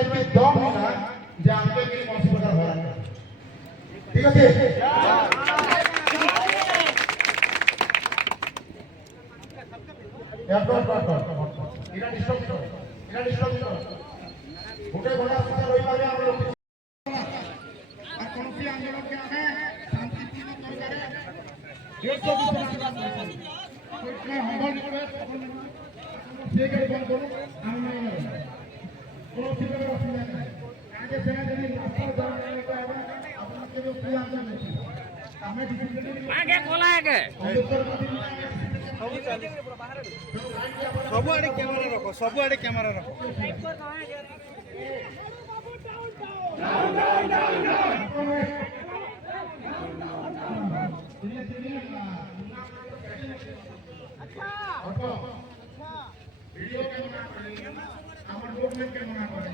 এটি দম না যে আমাকে কি মনসুবটা ধরা ঠিক আছে এটা ডিস্টার্ব ভোটে ঘোড়া সুবিধা রই পাবে আমরা আর কোনটি আন্দোলনকে ଆମେ শান্তিপূর্ণ তরিকাରେ 120 হম্বল করে সেকে বন্ধ করুন আমরা কোনো সুবিধা অসুবিধা নেই আগে সেনা যদি রাস্তা যাওয়ার হবে আপনাকে তো ফ্রি আনতে হবে ଆମେ আগে কোলা আগে ସବୁଆଡେ କ୍ୟାମେରା ରଖ ভিডিও ক্যামেরা আমার গভর্নমেন্ট ক্যামেরা করে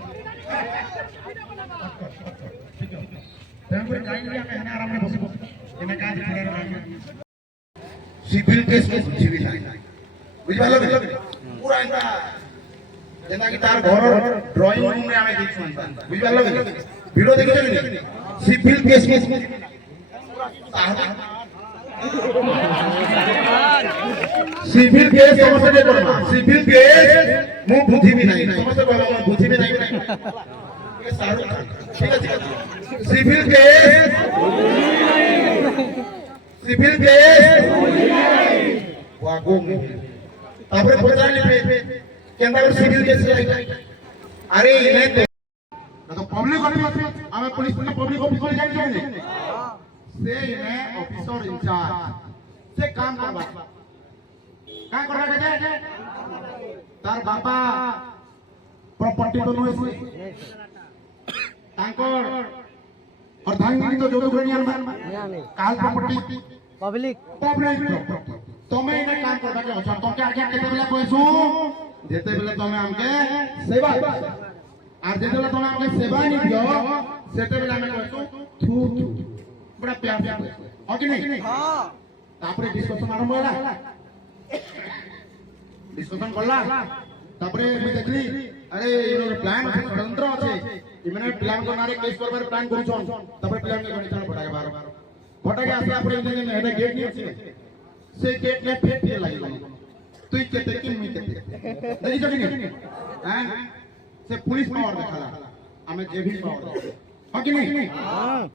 ঠিক আছে তারপরে কাইন্ডলি আমি এখানে আরামে বসে এখানে কাজ করে রাখি সিভিল কেস को बुझिबी নাই বুঝবালো পুরা এটা যেটা কি তার ঘর ড্রয়িং রুম রে আমি দেখছি বুঝবালো ভিডিও দেখেছো নি সিভিল কেস को সিভিল কেস সমস্যা কে করবা সিভিল কেস মু বুঝিবি নাই সমস্যা কইবা মু বুঝিবি নাই এ শাহরুখ খান ঠিক আছে সিভিল কেস সিভিল কেস वागों तापर पचाली पे केंदा सिविल केस अरे इने तो पब्लिक ऑफिस हमें पुलिस ने पब्लिक ऑफिस में जाई छै से इने ऑफिसर इंचार्ज से काम करबा का करबा के तार बापा प्रॉपर्टी तो नय छै तांकर प्रधानमंत्री तो जोदो ग्रेनियन काल प्रॉपर्टी पब्लिक तमे इने काम करबा के अछन तके आगे केते बेला कहसु जेते बेला तमे हमके सेवा आर जेते बेला तमे हमके सेवा नि दियो सेते बेला हमें कहसु थू बड़ा प्यार हो कि नहीं हां तापरे डिस्कशन आरंभ होला डिस्कशन करला तापरे मैं देखली अरे इनो प्लान षडयंत्र আছে इमने प्लान को नारे केस करबार प्लान करिछन तापरे प्लान के गणित पड़ाके बार फटाके आसे आपरे इने हेडा गेट नि আছে से गेट ने फेट के लगी तू केते कि मी केते देखि जकी नहीं हैं से पुलिस पावर देखला हमें जे भी पावर हो कि नहीं हां